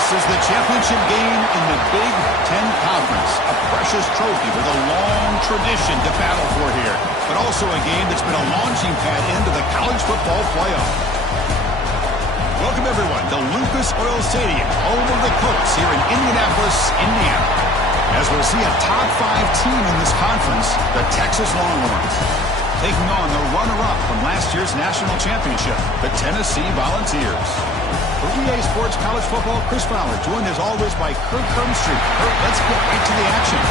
This is the championship game in the Big Ten Conference. A precious trophy with a long tradition to battle for here. But also a game that's been a launching pad into the college football playoff. Welcome, everyone, to Lucas Oil Stadium, home of the Colts here in Indianapolis, Indiana. As we'll see a top 5 team in this conference, the Texas Longhorns, taking on the runner-up from last year's national championship, the Tennessee Volunteers. For EA Sports College Football, Chris Fowler, joined as always by Kirk Hermstreet. Kirk, let's get right to the action.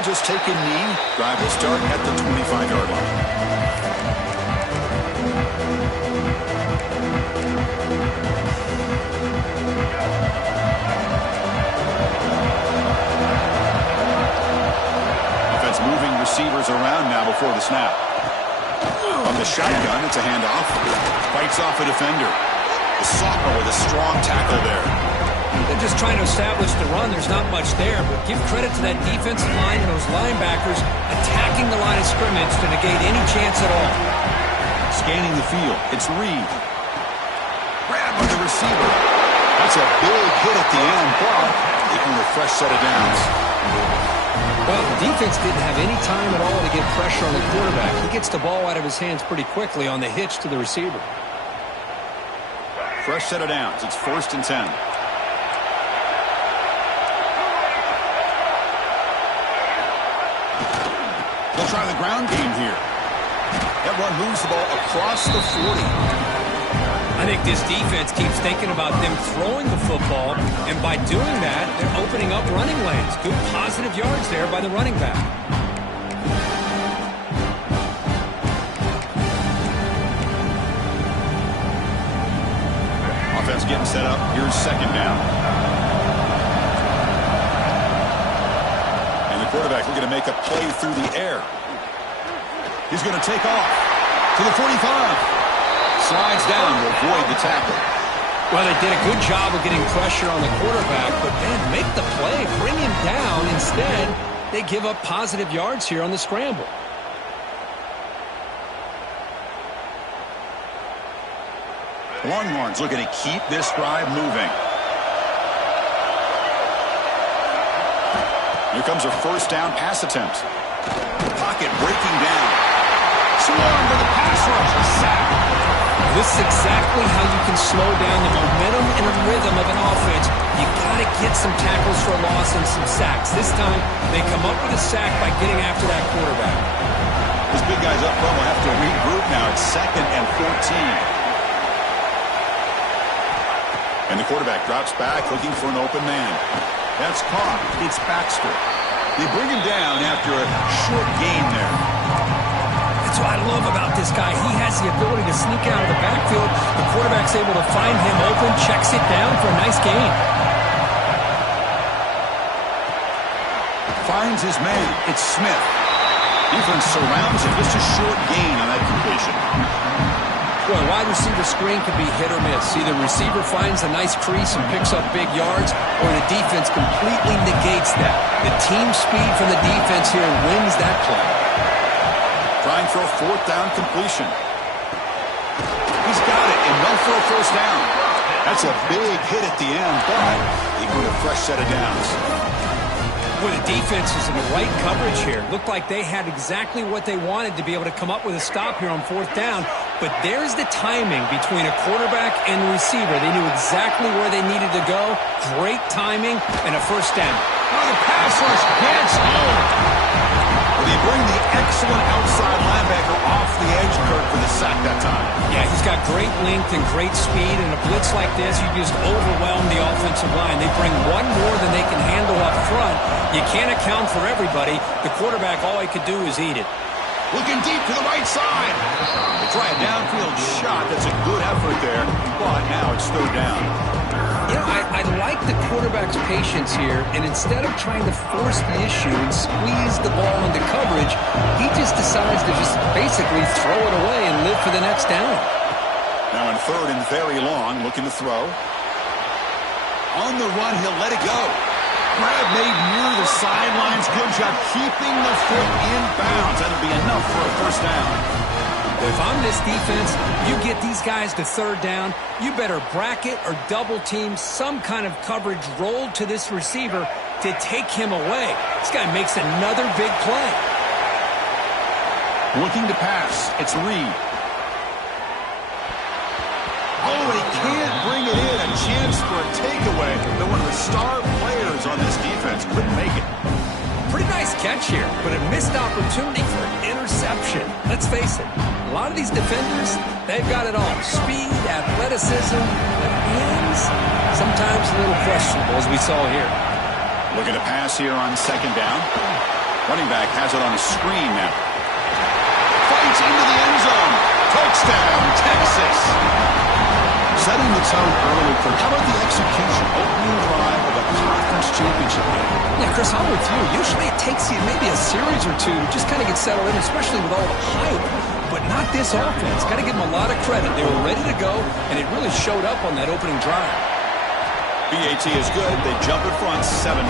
Just take a knee. Drive will start at the 25-yard line. Offense moving receivers around now before the snap. On the shotgun, it's a handoff. Fights off a defender. The sophomore with a strong tackle there. They're just trying to establish the run. There's not much there, but give credit to that defensive line and those linebackers attacking the line of scrimmage to negate any chance at all. Scanning the field, it's Reed. Grab by the receiver. That's a big hit at the end, but even with a fresh set of downs. Well, the defense didn't have any time at all to get pressure on the quarterback. He gets the ball out of his hands pretty quickly on the hitch to the receiver. Fresh set of downs. It's 1st and 10. They'll try the ground game here. That one moves the ball across the 40. I think this defense keeps thinking about them throwing the football, and by doing that, they're opening up running lanes. Good positive yards there by the running back. Offense getting set up. Here's 2nd down. Quarterback looking to make a play through the air. He's going to take off to the 45. Slides down to avoid the tackle. Well, they did a good job of getting pressure on the quarterback, but man, make the play, bring him down. Instead, they give up positive yards here on the scramble. Longhorns looking to keep this drive moving. Here comes a 1st down pass attempt. Pocket breaking down. Swarm to the pass rush. A sack. This is exactly how you can slow down the momentum and the rhythm of an offense. You got to get some tackles for a loss and some sacks. This time, they come up with a sack by getting after that quarterback. These big guys up front will have to regroup now. It's 2nd and 14. And the quarterback drops back looking for an open man. That's caught. It's Baxter. They bring him down after a short gain there. That's what I love about this guy. He has the ability to sneak out of the backfield. The quarterback's able to find him open, checks it down for a nice gain. Finds his man. It's Smith. Defense surrounds him. Just a short gain on that completion. Well, a wide receiver screen can be hit or miss. Either receiver finds a nice crease and picks up big yards, or the defense completely negates that. The team speed from the defense here wins that play. Trying for a 4th down completion. He's got it and run for a 1st down. That's a big hit at the end, but even with a fresh set of downs. Well, the defense is in the right coverage here. Looked like they had exactly what they wanted to be able to come up with a stop here on 4th down. But there's the timing between a quarterback and the receiver. They knew exactly where they needed to go. Great timing and a 1st down. Oh, the pass rush gets home. They bring the excellent outside linebacker off the edge, Kirk, for the sack that time. Yeah, he's got great length and great speed. And a blitz like this, you just overwhelm the offensive line. They bring one more than they can handle up front. You can't account for everybody. The quarterback, all he could do is eat it. Looking deep to the right side. They try a downfield shot. That's a good effort there, but now it's third down. You know, I like the quarterback's patience here, and instead of trying to force the issue and squeeze the ball into coverage, he just decides to just basically throw it away and live for the next down. Now in third and very long, looking to throw. On the run, he'll let it go. Grab made near the sidelines. Good job keeping the foot in bounds. That'll be enough for a first down. If I'm this defense, you get these guys to third down, you better bracket or double team some kind of coverage rolled to this receiver to take him away. This guy makes another big play. Looking to pass. It's Reed. Oh, he can't bring it in. A chance for a takeaway. But one of the star players on this defense couldn't make it. Pretty nice catch here, but a missed opportunity for an interception. Let's face it, a lot of these defenders, they've got it all. Speed, athleticism, but hands, sometimes a little questionable, as we saw here. Looking to pass here on second down. Running back has it on a screen now. Fights into the end zone. Touchdown, Texas. Setting the tone early, Kirk. How about the execution? Opening drive of a conference championship game. Yeah, Chris, I'm with you. Usually it takes you maybe a series or two to just kind of get settled in, especially with all the hype. But not this offense. Got to give them a lot of credit. They were ready to go, and it really showed up on that opening drive. BAT is good. They jump in front, 7-0.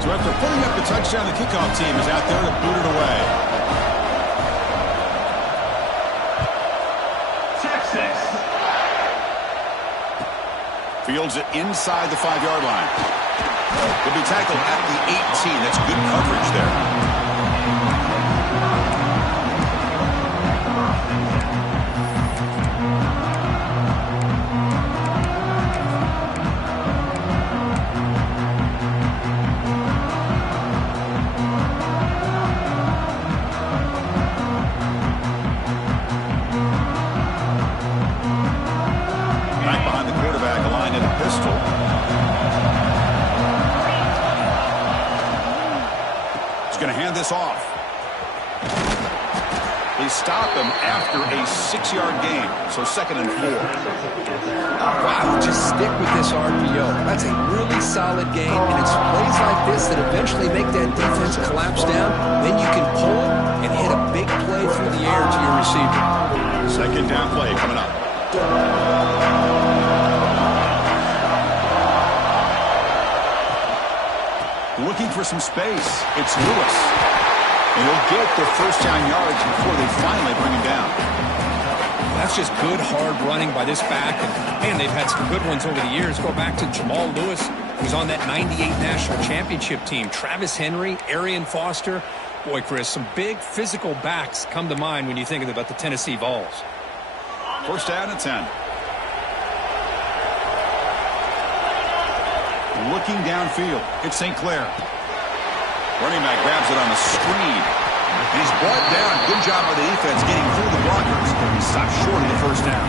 So after putting up the touchdown, the kickoff team is out there to boot it away. Fields it inside the 5-yard line. He'll be tackled at the 18. That's good coverage there. Off. They stop him after a 6-yard gain, so 2nd and 4. Wow, just stick with this RPO. That's a really solid game, and it's plays like this that eventually make that defense collapse down. Then you can pull and hit a big play through the air to your receiver. 2nd down play coming up. Looking for some space. It's Lewis. And he'll get the first down yards before they finally bring him down. That's just good, hard running by this back. And, man, they've had some good ones over the years. Go back to Jamal Lewis, who's on that 98 National Championship team. Travis Henry, Arian Foster. Boy, Chris, some big physical backs come to mind when you think about the Tennessee Vols. First down and 10. Looking downfield. It's St. Clair. Running back grabs it on the screen. He's brought down. Good job by the defense getting through the blockers. He stopped short of the first down.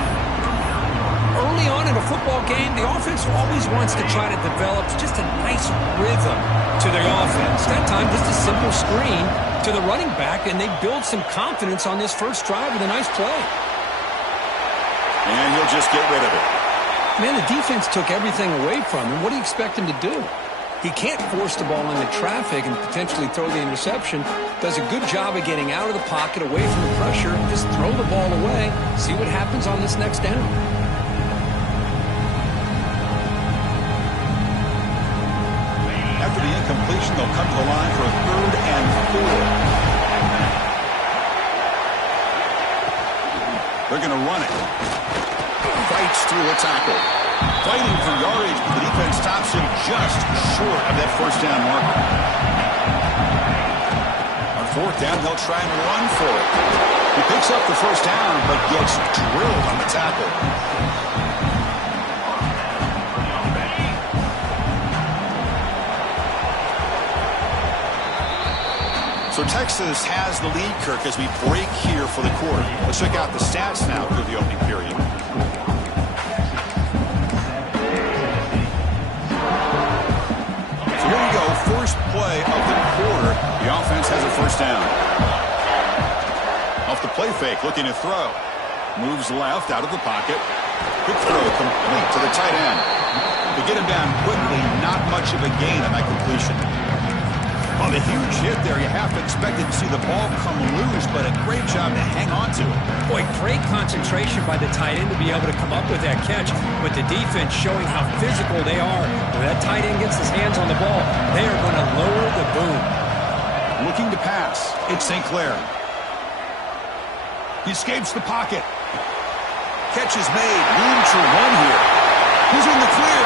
Early on in a football game, the offense always wants to try to develop just a nice rhythm to their offense. That time, just a simple screen to the running back, and they build some confidence on this first drive with a nice play. And he'll just get rid of it. Man, the defense took everything away from him. What do you expect him to do? He can't force the ball into traffic and potentially throw the interception. Does a good job of getting out of the pocket, away from the pressure. Just throw the ball away. See what happens on this next down. After the incompletion, they'll come to the line for a 3rd and 4. They're going to run it. Fights through a tackle. Fighting for yardage, but the defense stops him just short of that first down marker. On 4th down, they'll try and run for it. He picks up the first down, but gets drilled on the tackle. So Texas has the lead, Kirk, as we break here for the quarter. Let's check out the stats now through the opening period. Here we go, first play of the quarter. The offense has a first down. Off the play fake, looking to throw. Moves left, out of the pocket. Quick throw, complete to the tight end. To get him down quickly, not much of a gain on that completion. On the huge hit there, you have to expect to see the ball come loose, but a great job to hang on to it. Boy, great concentration by the tight end to be able to come up with that catch, but the defense showing how physical they are. When that tight end gets his hands on the ball, they are going to lower the boom. Looking to pass, it's St. Clair. He escapes the pocket. Catch is made, room to run here. He's in the clear,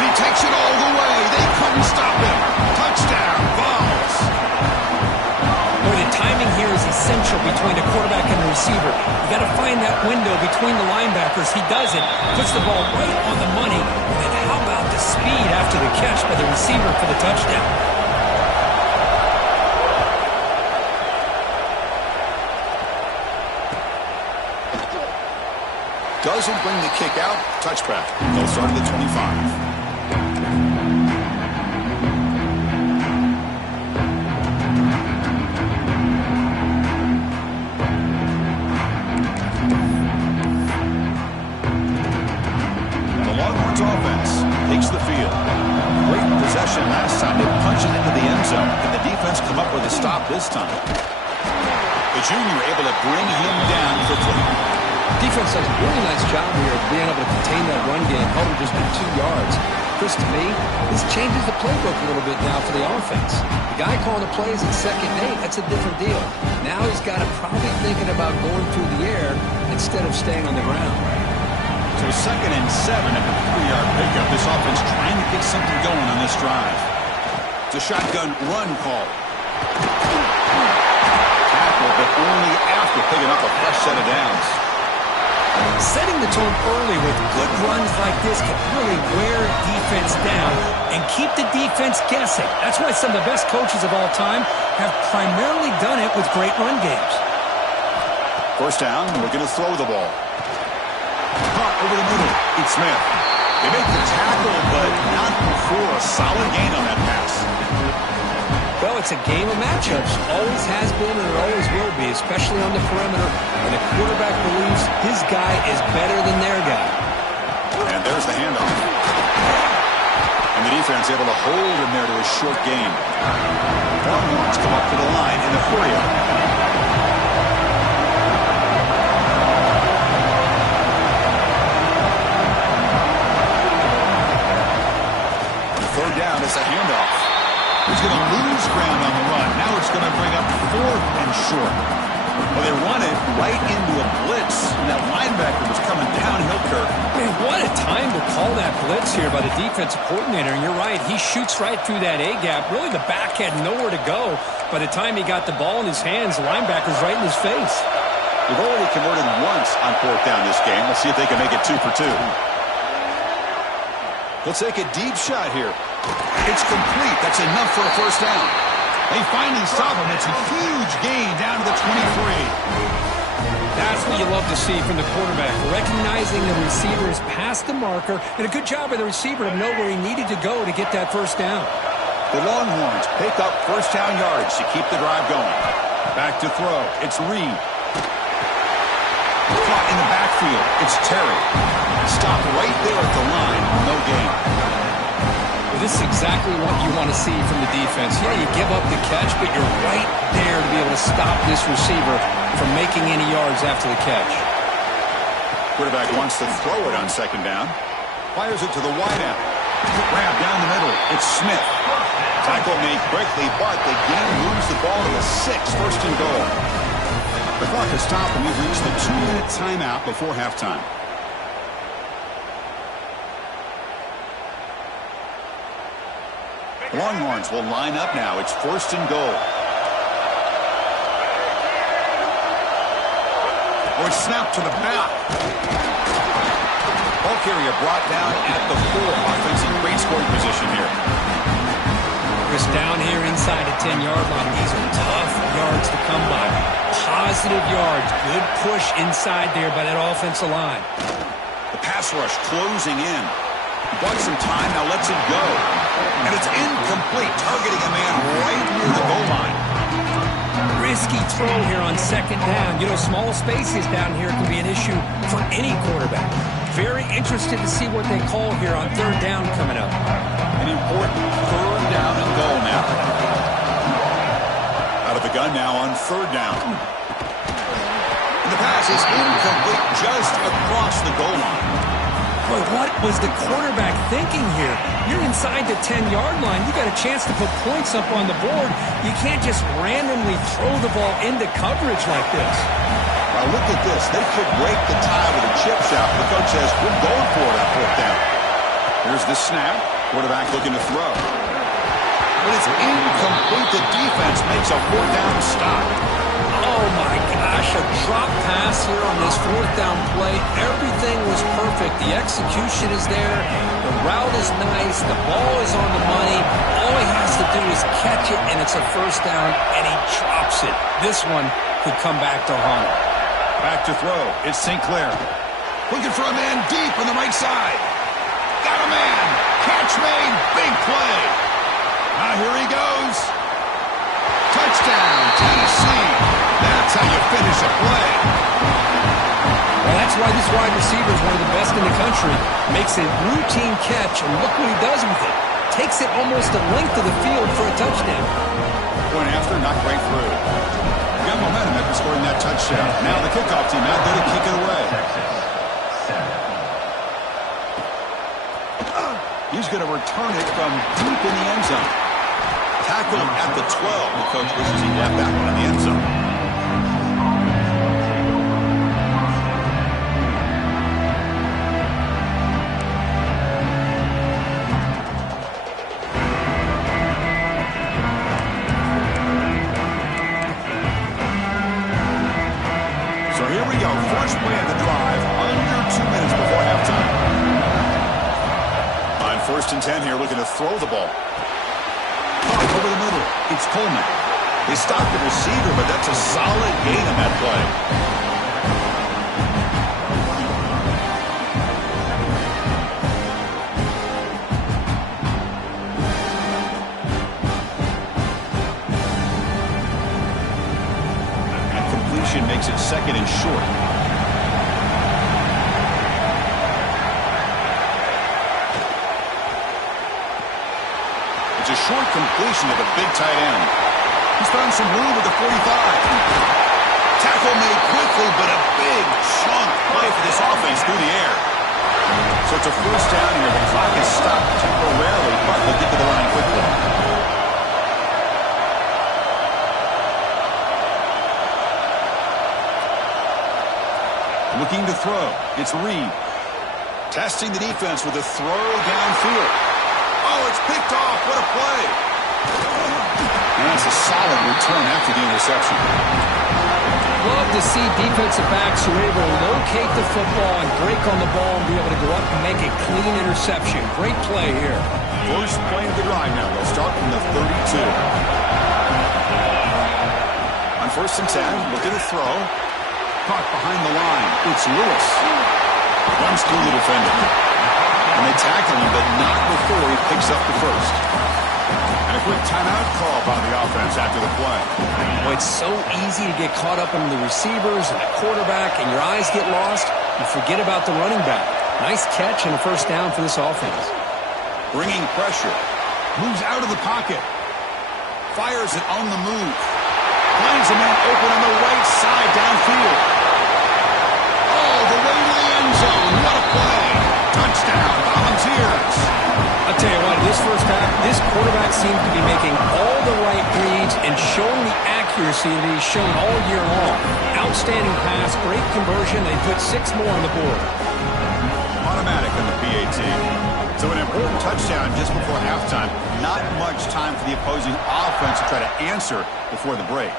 and he takes it all the way. They couldn't stop him. Touchdown, Vols. Boy, the timing here is essential between the quarterback and the receiver. You got to find that window between the linebackers. He does it, puts the ball right on the money. And then how about the speed after the catch by the receiver for the touchdown? Doesn't bring the kick out. Touchback. They'll start at the 25. Offense takes the field. Great possession last time. They punch it into the end zone. Can the defense come up with a stop this time? The junior able to bring him down quickly. Defense does a really nice job here of being able to contain that run game, held it just been 2 yards. Chris, to me, this changes the playbook a little bit now for the offense. The guy calling the plays at 2nd and 8, that's a different deal. Now he's got to probably thinking about going through the air instead of staying on the ground. So 2nd and 7 at the 3-yard pickup. This offense trying to get something going on this drive. It's a shotgun run call. Tackle, but only after picking up a fresh set of downs. Setting the tone early with good runs like this can really wear defense down and keep the defense guessing. That's why some of the best coaches of all time have primarily done it with great run games. First down, we're going to throw the ball. Caught over the middle. It's Smith. They make the tackle, but not before a solid gain on that pass. Well, it's a game of matchups. Always has been and it always will be, especially on the perimeter. And the quarterback believes his guy is better than their guy. And there's the handoff. And the defense able to hold him there to a short gain. Longhorns come up to the line in the 4-yard. Third down is a handoff. He's going to lose ground on the run. Now it's going to bring up 4th and short. Well, they run it right into a blitz, and that linebacker was coming downhill, Kirk. Man, what a time to call that blitz here by the defensive coordinator. And you're right, he shoots right through that A-gap. Really, the back had nowhere to go. By the time he got the ball in his hands, the linebacker's right in his face. They've already converted once on 4th down this game. Let's see if they can make it 2 for 2. He'll take a deep shot here. It's complete. That's enough for a first down. They finally stop him. It's a huge gain down to the 23. That's what you love to see from the quarterback. Recognizing the receiver is past the marker, and a good job by the receiver to know where he needed to go to get that first down. The Longhorns pick up first down yards to keep the drive going. Back to throw. It's Reed. Caught in the backfield. It's Terry. Stopped right there at the line. No gain. Well, this is exactly what you want to see from the defense. Yeah, you give up the catch, but you're right there to be able to stop this receiver from making any yards after the catch. Quarterback wants to throw it on 2nd down. Fires it to the wideout. Grab down the middle. It's Smith. Tackle made quickly, but the game moves the ball to the 6, 1st and goal. The clock has stopped, and we've reached the 2-minute timeout before halftime. The Longhorns will line up now. It's 1st and goal. Or snap to the back. Ball carrier brought down at the 4. Offense in great scoring position here. Chris, down here inside the 10-yard line. These are tough yards to come by. Positive yards. Good push inside there by that offensive line. The pass rush closing in. He bought some time, now lets it go. And it's incomplete, targeting a man right near the goal line. Risky throw here on second down. You know, small spaces down here can be an issue for any quarterback. Very interested to see what they call here on third down coming up. An important third down and goal now. Out of the gun now on third down. And the pass is incomplete just across the goal line. Boy, what was the quarterback thinking here? You're inside the 10-yard line. You got a chance to put points up on the board. You can't just randomly throw the ball into coverage like this. Now look at this. They could break the tie with a chip shot. The coach says, we're going for it on fourth down. Here's the snap. Quarterback looking to throw. But it's incomplete. The defense makes a fourth down stop. Oh, my gosh, a drop pass here on this fourth down play. Everything was perfect. The execution is there. The route is nice. The ball is on the money. All he has to do is catch it, and it's a first down, and he drops it. This one could come back to haunt him. Back to throw. It's St. Clair. Looking for a man deep on the right side. Got a man. Catch made. Big play. Now here he goes. Touchdown, Tennessee. That's how you finish a play. Well, that's why this wide receiver is one of the best in the country. Makes a routine catch, and look what he does with it. Takes it almost the length of the field for a touchdown. Point after, not right through. Got momentum after scoring that touchdown. Now the kickoff team out there to kick it away. He's going to return it from deep in the end zone. Tackled at the 12. The coach wishes he left that one in the end zone. So here we go. First play of the drive, under 2 minutes before halftime. On first and 10 here, looking to throw the ball. Over the middle, it's Coleman. They stopped the receiver, but that's a solid gain on that play. And completion makes it second and short. It's a short completion of a big tight end. He's found some room at the 45. Tackle made quickly, but a big chunk play for this offense through the air. So it's a first down here. The clock is stopped temporarily, but they'll get to the line quickly. Looking to throw. It's Reed. Testing the defense with a throw downfield. Oh, it's picked off. What a play. And that's a solid return after the interception. Love to see defensive backs who are able to locate the football and break on the ball and be able to go up and make a clean interception. Great play here. First play of the drive now. They'll start from the 32. On first and 10, looking to throw. Caught behind the line. It's Lewis. Runs through the defender. And they tackle him, but not before he picks up the first. And a quick timeout call by the offense after the play. Well, it's so easy to get caught up in the receivers and the quarterback, and your eyes get lost. You forget about the running back. Nice catch and a first down for this offense. Bringing pressure. Moves out of the pocket. Fires it on the move. Finds a man open on the right side downfield. Oh, the way to the end zone. What a play. Touchdown, Volunteers. I'll tell you what, this first half, this quarterback seems to be making all the right reads and showing the accuracy that he's shown all year long. Outstanding pass, great conversion. They put 6 more on the board. Automatic on the PAT. So an important touchdown just before halftime. Not much time for the opposing offense to try to answer before the break.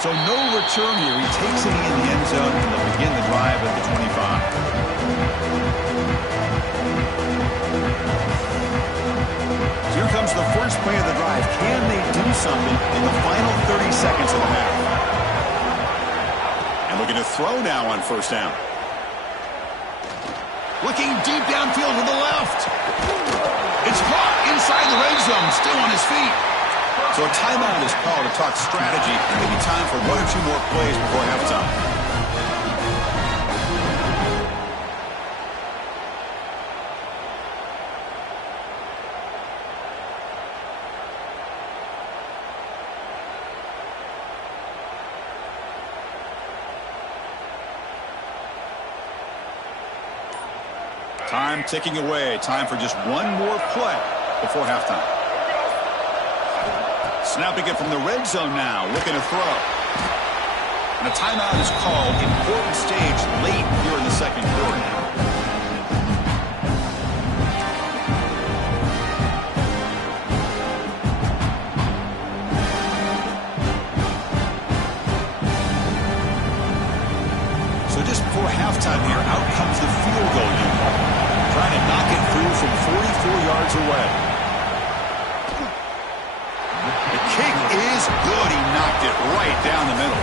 So no return here. He takes it in the end zone and they'll begin the drive at the 25. So here comes the first play of the drive. Can they do something in the final 30 seconds of the half? And looking to throw now on first down. Looking deep downfield to the left. It's caught inside the red zone, still on his feet. So a timeout is called to talk strategy. Maybe time for one or two more plays before halftime. Time ticking away. Time for just one more play before halftime. Snapping it from the red zone now. Looking to throw. And a timeout is called. Important stage late here in the second quarter. So just before halftime here, out comes the field goal unit. Trying to knock it through from 44 yards away. The kick is good. He knocked it right down the middle.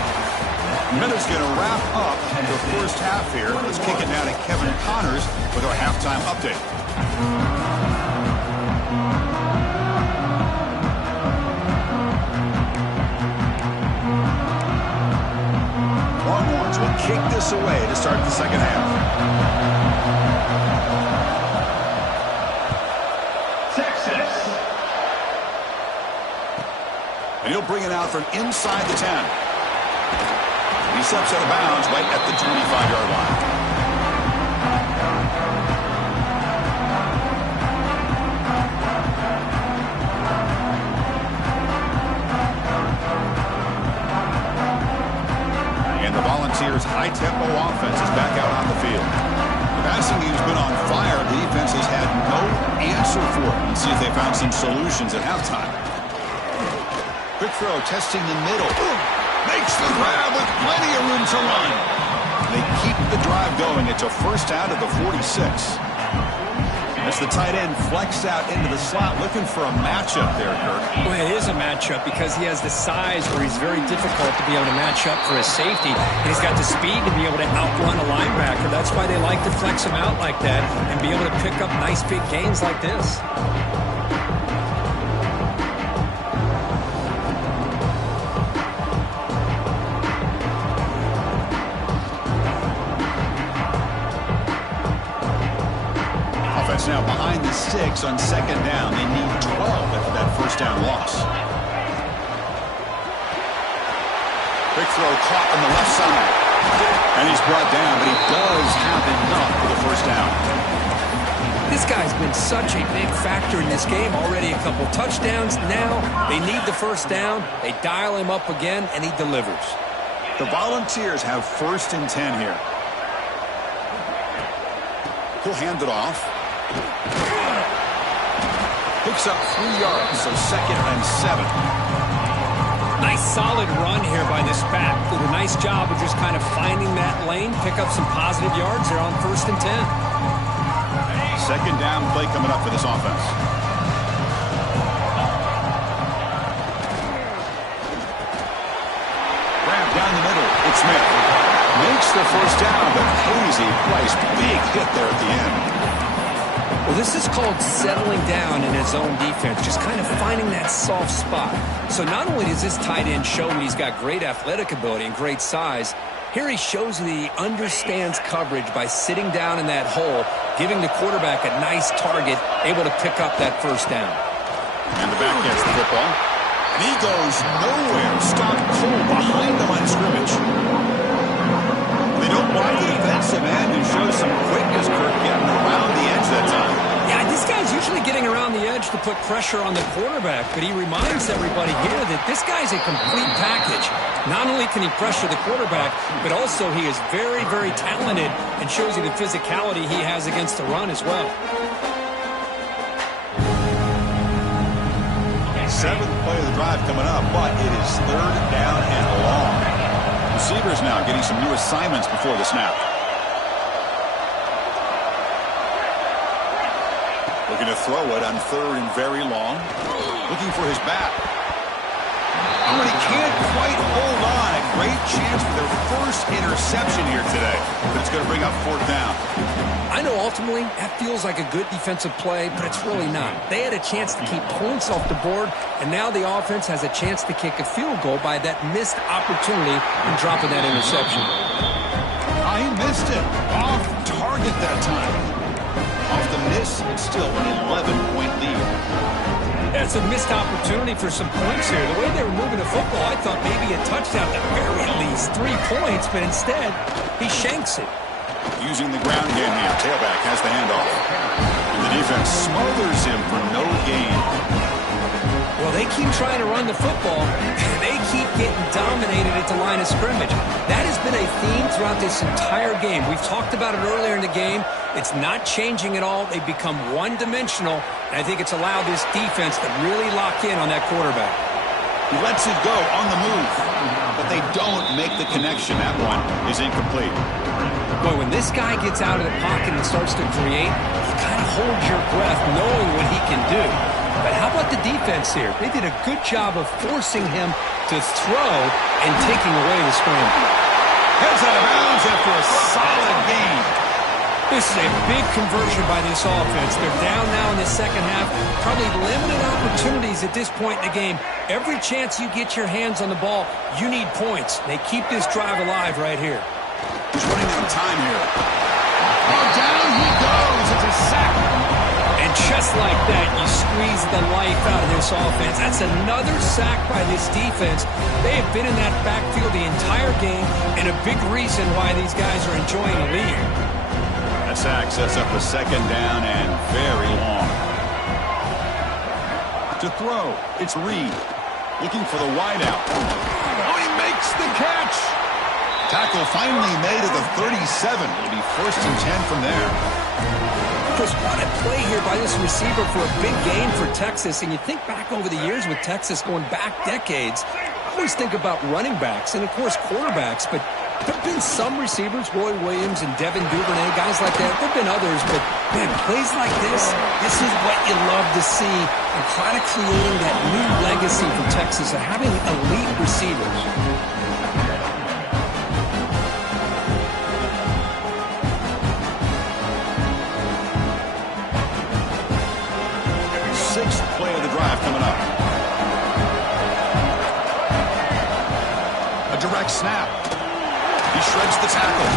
Miller's going to wrap up the first half here. Let's kick it now to Kevin Connors with our halftime update. Longhorns will kick this away to start the second half. And he'll bring it out from inside the 10. He steps out of bounds right at the 25-yard line. And the Volunteers' high-tempo offense is back out on the field. The passing game's been on fire. The defense has had no answer for it. Let's see if they found some solutions at halftime. Quick throw, testing the middle. Makes the grab with plenty of room to run. They keep the drive going. It's a first down at the 46. As the tight end flexed out into the slot, looking for a matchup there, Kirk. Well, it is a matchup because he has the size where he's very difficult to be able to match up for his safety. And he's got the speed to be able to outrun a linebacker. That's why they like to flex him out like that and be able to pick up nice big gains like this. Now behind the 6 on second down. They need 12 after that first down loss. Big throw caught on the left side. And he's brought down, but he does have enough for the first down. This guy's been such a big factor in this game. Already a couple touchdowns. Now they need the first down. They dial him up again, and he delivers. The Volunteers have first and 10 here. He'll hand it off. Picks up 3 yards, so second and 7. Nice solid run here by this back. Did a nice job of just kind of finding that lane, pick up some positive yards there on first and 10. Second down play coming up for this offense. Grab down the middle. It's Smith. Makes the first down, but Hazy Price, big hit there at the end. Well, this is called settling down in his own defense, just kind of finding that soft spot. So not only does this tight end show that he's got great athletic ability and great size, here he shows that he understands coverage by sitting down in that hole, giving the quarterback a nice target, able to pick up that first down. And the back gets the football. And he goes nowhere. Stopped cold behind the line of scrimmage. They don't block the defensive end and show some quickness, Kirk, getting around the edge that time. Yeah, this guy's usually getting around the edge to put pressure on the quarterback, but he reminds everybody here that this guy's a complete package. Not only can he pressure the quarterback, but also he is very, very talented and shows you the physicality he has against the run as well. Seventh play of the drive coming up, but it is third down and long. Receivers now getting some new assignments before the snap. Looking to throw it on third and very long. Looking for his back. Oh, and he can't quite hold on. A great chance for their first interception here today, but it's going to bring up fourth down. I know ultimately that feels like a good defensive play, but it's really not. They had a chance to keep points off the board, and now the offense has a chance to kick a field goal by that missed opportunity and dropping that interception. He missed it. Off target that time. Off the miss, it's still an 11-point lead. It's a missed opportunity for some points here. The way they were moving the football, I thought maybe a touchdown at the very least, 3 points, but instead, he shanks it. Using the ground game here. Tailback has the handoff. And the defense smothers him for no gain. Well, they keep trying to run the football, and they keep getting dominated at the line of scrimmage. That has been a theme throughout this entire game. We've talked about it earlier in the game. It's not changing at all. They've become one-dimensional, and I think it's allowed this defense to really lock in on that quarterback. He lets it go on the move, but they don't make the connection. That one is incomplete. Boy, when this guy gets out of the pocket and starts to create, you kind of hold your breath knowing what he can do. But how about the defense here? They did a good job of forcing him to throw and taking away the scramble. Heads out of bounds after a solid game. This is a big conversion by this offense. They're down now in the second half. Probably limited opportunities at this point in the game. Every chance you get your hands on the ball, you need points. They keep this drive alive right here. He's running out of time here. Oh, down he goes. It's a sack. And just like that, you squeeze the life out of this offense. That's another sack by this defense. They have been in that backfield the entire game, and a big reason why these guys are enjoying a lead. That sack sets up a second down and very long. To throw, it's Reed. Looking for the wideout. Oh, he makes the catch. Tackle finally made at the 37. It'll be first and 10 from there. Chris, what a play here by this receiver for a big gain for Texas. And you think back over the years with Texas going back decades, I always think about running backs and, of course, quarterbacks. But there have been some receivers, Roy Williams and Devin Duvernay, guys like that. There have been others, but, man, plays like this is what you love to see. And kind of creating that new legacy for Texas of having elite receivers. Sixth play of the drive coming up. A direct snap. He shreds the tackle.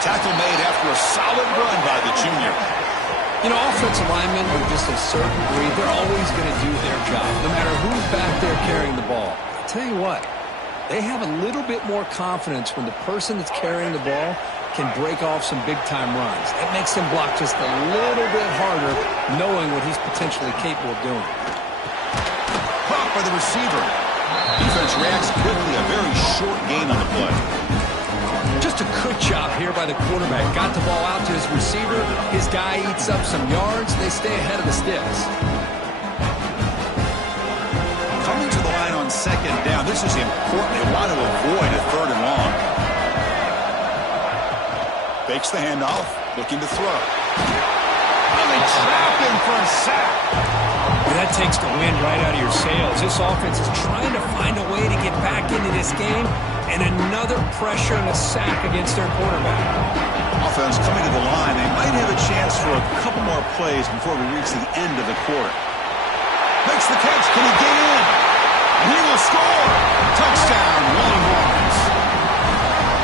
Tackle made after a solid run by the junior. You know, offensive linemen are just a certain breed. They're always going to do their job, no matter who's back there carrying the ball. I'll tell you what, they have a little bit more confidence when the person that's carrying the ball can break off some big-time runs. That makes him block just a little bit harder, knowing what he's potentially capable of doing. Caught by the receiver. Defense reacts quickly. A very short gain on the play. Just a good job here by the quarterback. Got the ball out to his receiver. His guy eats up some yards. They stay ahead of the sticks. Coming to the line on second down. This is important. They want to avoid a third and long. Fakes the handoff. Looking to throw. Oh, they trap him for a sack. Well, that takes the wind right out of your sails. This offense is trying to find a way to get back into this game, and another pressure and a sack against their quarterback. Offense coming to the line. They might have a chance for a couple more plays before we reach the end of the quarter. Makes the catch. Can he get in? And he will score. Touchdown, Willie Barnes.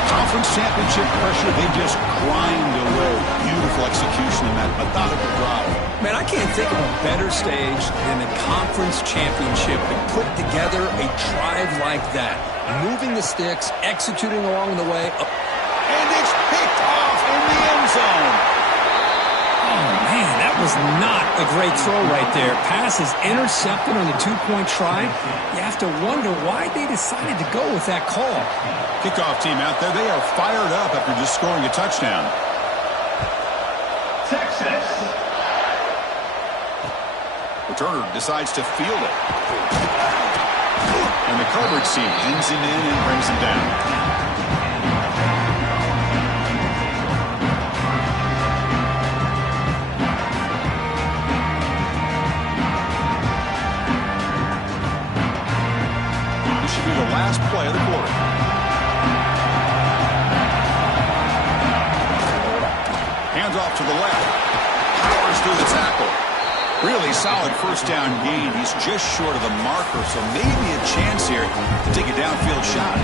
Conference championship pressure, they just grind away. Beautiful execution in that methodical drive. Man, I can't think of a better stage than the conference championship to put together a drive like that. Moving the sticks, executing along the way. And it's picked off in the end zone. Oh, man, that was not a great throw right there. Pass is intercepted on the two-point try. You have to wonder why they decided to go with that call. Kickoff team out there, they are fired up after just scoring a touchdown. Texas. Returner decides to field it. And the coverage team pins him in and brings him down. This should be the last play of the quarter. through the tackle. Really solid first down gain. He's just short of the marker, so maybe a chance here to take a downfield shot.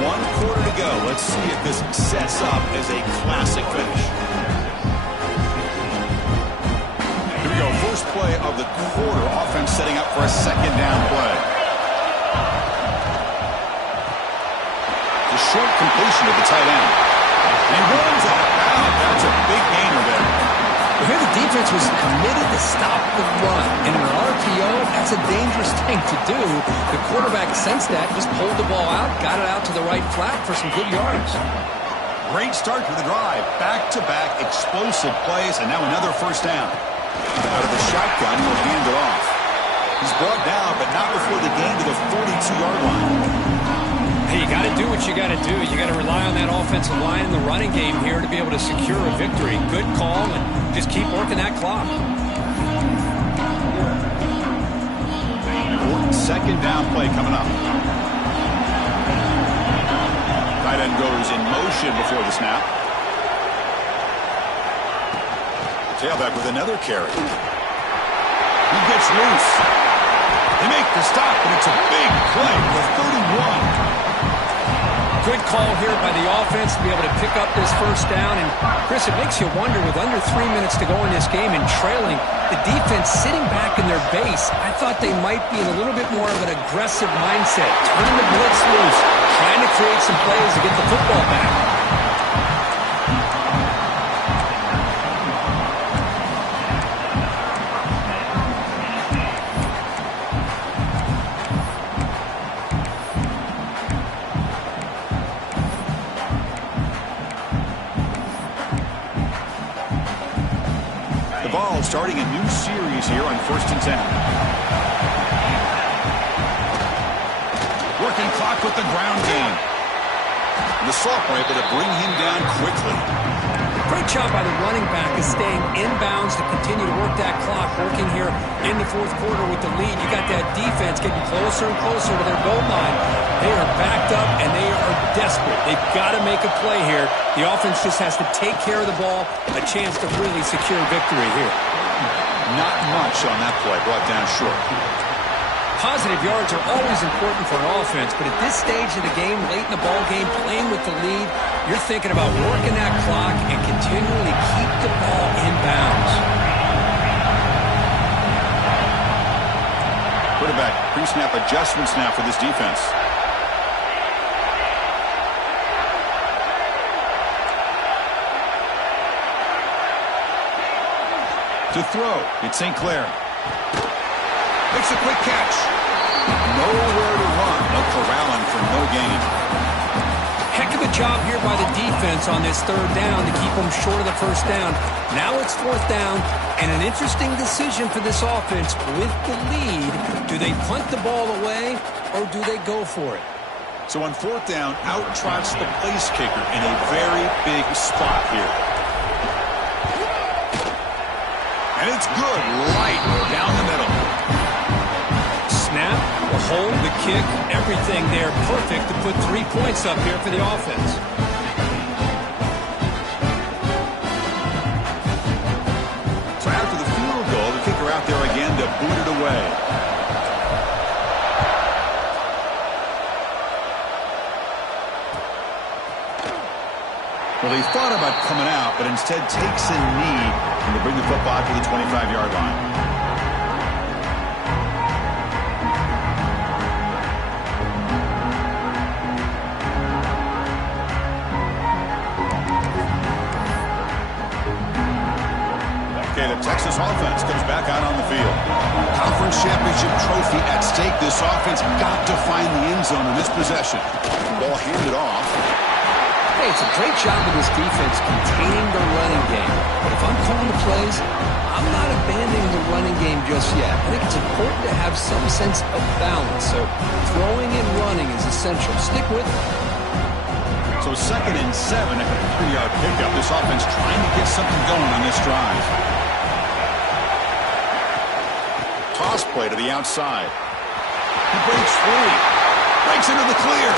1 quarter to go. Let's see if this sets up as a classic finish. Here we go. First play of the quarter. Offense setting up for a second down play. The short completion of the tight end. And runs out of bounds. That's a big gainer there. Well, here the defense was committed to stop the run. And in an RPO, that's a dangerous thing to do. The quarterback sensed that, just pulled the ball out, got it out to the right flat for some good yards. Great start to the drive. Back-to-back explosive plays, and now another first down. Out of the shotgun, he'll hand it off. He's brought down, but not before the gain to the 42-yard line. Hey, you got to do what you got to do. You got to rely on that offensive line in the running game here to be able to secure a victory. Good call, and just keep working that clock. Important second down play coming up. Tight end goes in motion before the snap. Tailback with another carry. He gets loose. They make the stop, and it's a big play for 31. Good call here by the offense to be able to pick up this first down. And, Chris, it makes you wonder, with under 3 minutes to go in this game and trailing, the defense sitting back in their base, I thought they might be in a little bit more of an aggressive mindset, turning the blitz loose, trying to create some plays to get the football back. Starting a new series here on 1st and 10. Working clock with the ground game. And the sophomore able to bring him down quickly. Great job by the running back of staying inbounds to continue to work that clock, working here in the 4th quarter with the lead. You got that defense getting closer and closer to their goal line. They are backed up, and they are desperate. They've got to make a play here. The offense just has to take care of the ball, a chance to really secure victory here. Not much on that play, brought down short. Positive yards are always important for an offense, but at this stage of the game, late in the ball game, playing with the lead, you're thinking about working that clock and continuing to keep the ball in bounds. Quarterback pre-snap adjustments now for this defense. To throw, it's St. Clair. Makes a quick catch. Nowhere to run. No corralling for no gain. Heck of a job here by the defense on this 3rd down to keep them short of the first down. Now it's 4th down, and an interesting decision for this offense with the lead. Do they punt the ball away, or do they go for it? So on 4th down, out trots the place kicker in a very big spot here. And it's good, right down the middle. Snap, the hold, the kick, everything there perfect to put 3 points up here for the offense. So after the field goal, the kicker out there again to boot it away. Well, he thought about coming out, but instead takes a knee and to bring the football to the 25-yard line. Okay, the Texas offense comes back out on the field. Conference championship trophy at stake. This offense got to find the end zone in this possession. Ball handed off. Hey, it's a great job of this defense containing the running game. But if I'm calling the plays, I'm not abandoning the running game just yet. I think it's important to have some sense of balance. So throwing and running is essential. Stick with it. So 2nd and 7 at a 3-yard pickup. This offense trying to get something going on this drive. Toss play to the outside. He breaks free. Breaks into the clear.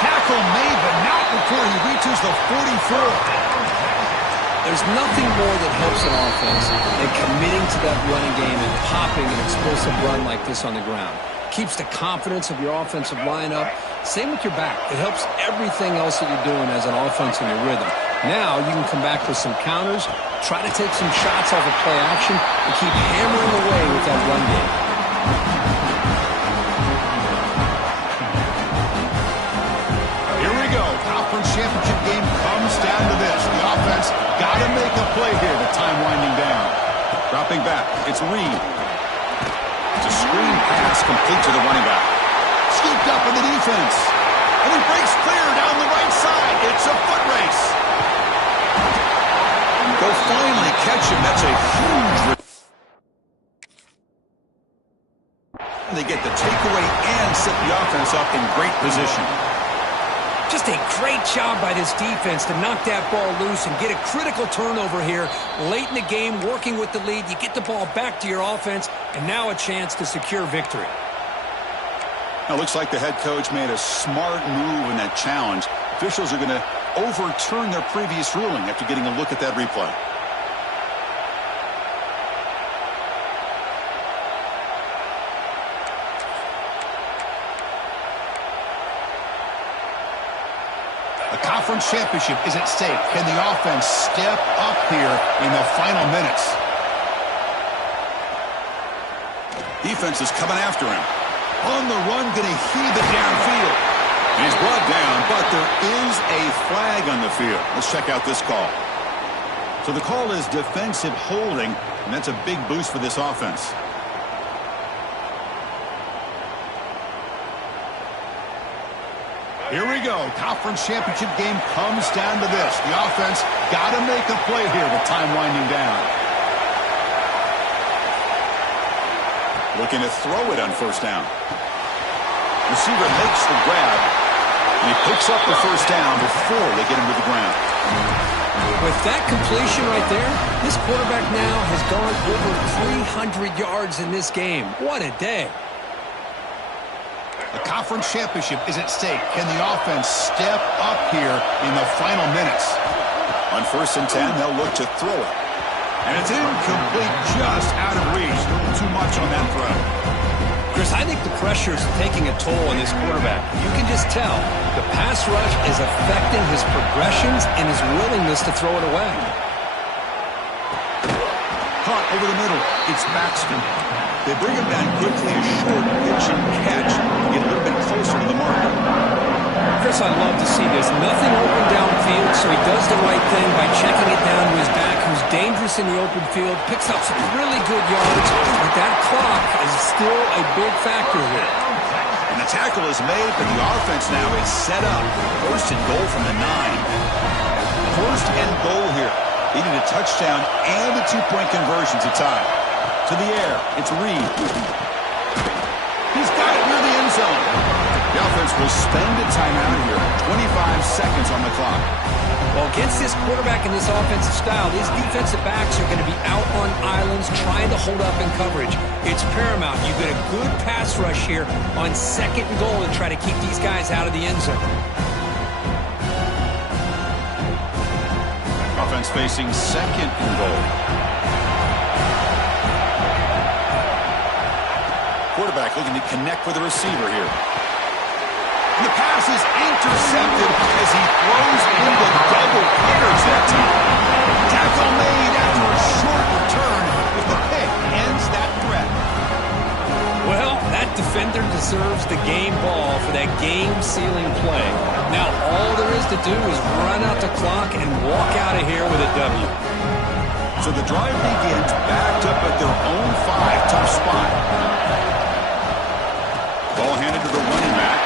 Tackle made, but not before he reaches the 44. There's nothing more that helps an offense than committing to that running game and popping an explosive run like this on the ground. Keeps the confidence of your offensive line up. Same with your back. It helps everything else that you're doing as an offense in your rhythm. Now you can come back with some counters, try to take some shots off of play action, and keep hammering away with that run game. Here we go. Conference championship game comes down to this. The offense got to make a play here. The time winding down. Dropping back. It's Reed. It's a screen pass complete to the running back. Scooped up in the defense. And he breaks clear down the right side. It's a foot race. They'll finally catch him. That's a huge... They get the takeaway and set the offense up in great position. Just a great job by this defense to knock that ball loose and get a critical turnover here late in the game, working with the lead. You get the ball back to your offense, and now a chance to secure victory. Now, looks like the head coach made a smart move in that challenge. Officials are going to overturn their previous ruling after getting a look at that replay. The conference championship is at stake. Can the offense step up here in the final minutes? Defense is coming after him. On the run, going to heave it downfield. And he's brought down, but there is a flag on the field. Let's check out this call. So the call is defensive holding, and that's a big boost for this offense. Here we go. Conference championship game comes down to this. The offense got to make a play here with time winding down. Looking to throw it on first down. Receiver makes the grab, and he picks up the first down before they get him to the ground. With that completion right there, this quarterback now has gone over 300 yards in this game. What a day. The conference championship is at stake. Can the offense step up here in the final minutes? On 1st and 10, they'll look to throw it. And it's incomplete, just out of reach. A little too much on that throw. Chris, I think the pressure is taking a toll on this quarterback. You can just tell the pass rush is affecting his progressions and his willingness to throw it away. Caught over the middle. It's Baxter. They bring him down quickly, a short pitch and catch to get a little bit closer to the mark. Chris, I love to see this. Nothing open downfield, so he does the right thing by checking it down to his back, who's dangerous in the open field, picks up some really good yards, but that clock is still a big factor here. And the tackle is made, but the offense now is set up. 1st and goal from the 9. 1st and goal here. They need a touchdown and a 2-point conversion to tie. To the air, it's Reed. He's got it near the end zone. The offense will spend a timeout here. 25 seconds on the clock. Well, against this quarterback and this offensive style, these defensive backs are going to be out on islands trying to hold up in coverage. It's paramount. You get a good pass rush here on 2nd and goal and try to keep these guys out of the end zone. Offense facing 2nd and goal. Quarterback looking to connect with the receiver here. And the pass is intercepted as he throws into double coverage that time. Tackle made after a short return, but the pick ends that threat. Well, that defender deserves the game ball for that game-sealing play. Now all there is to do is run out the clock and walk out of here with a W. So the drive begins backed up at their own 5, tough spot. Ball handed to the running back.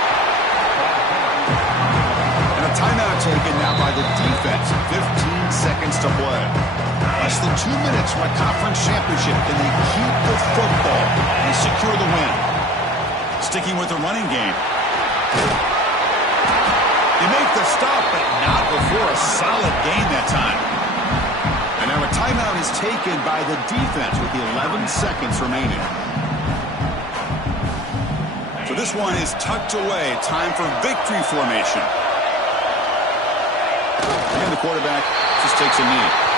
And a timeout taken now by the defense. 15 seconds to play. Less than 2 minutes from a conference championship. Can they keep the football and secure the win? Sticking with the running game. They make the stop, but not before a solid gain that time. And now a timeout is taken by the defense with the 11 seconds remaining. So this one is tucked away. Time for victory formation. And the quarterback just takes a knee.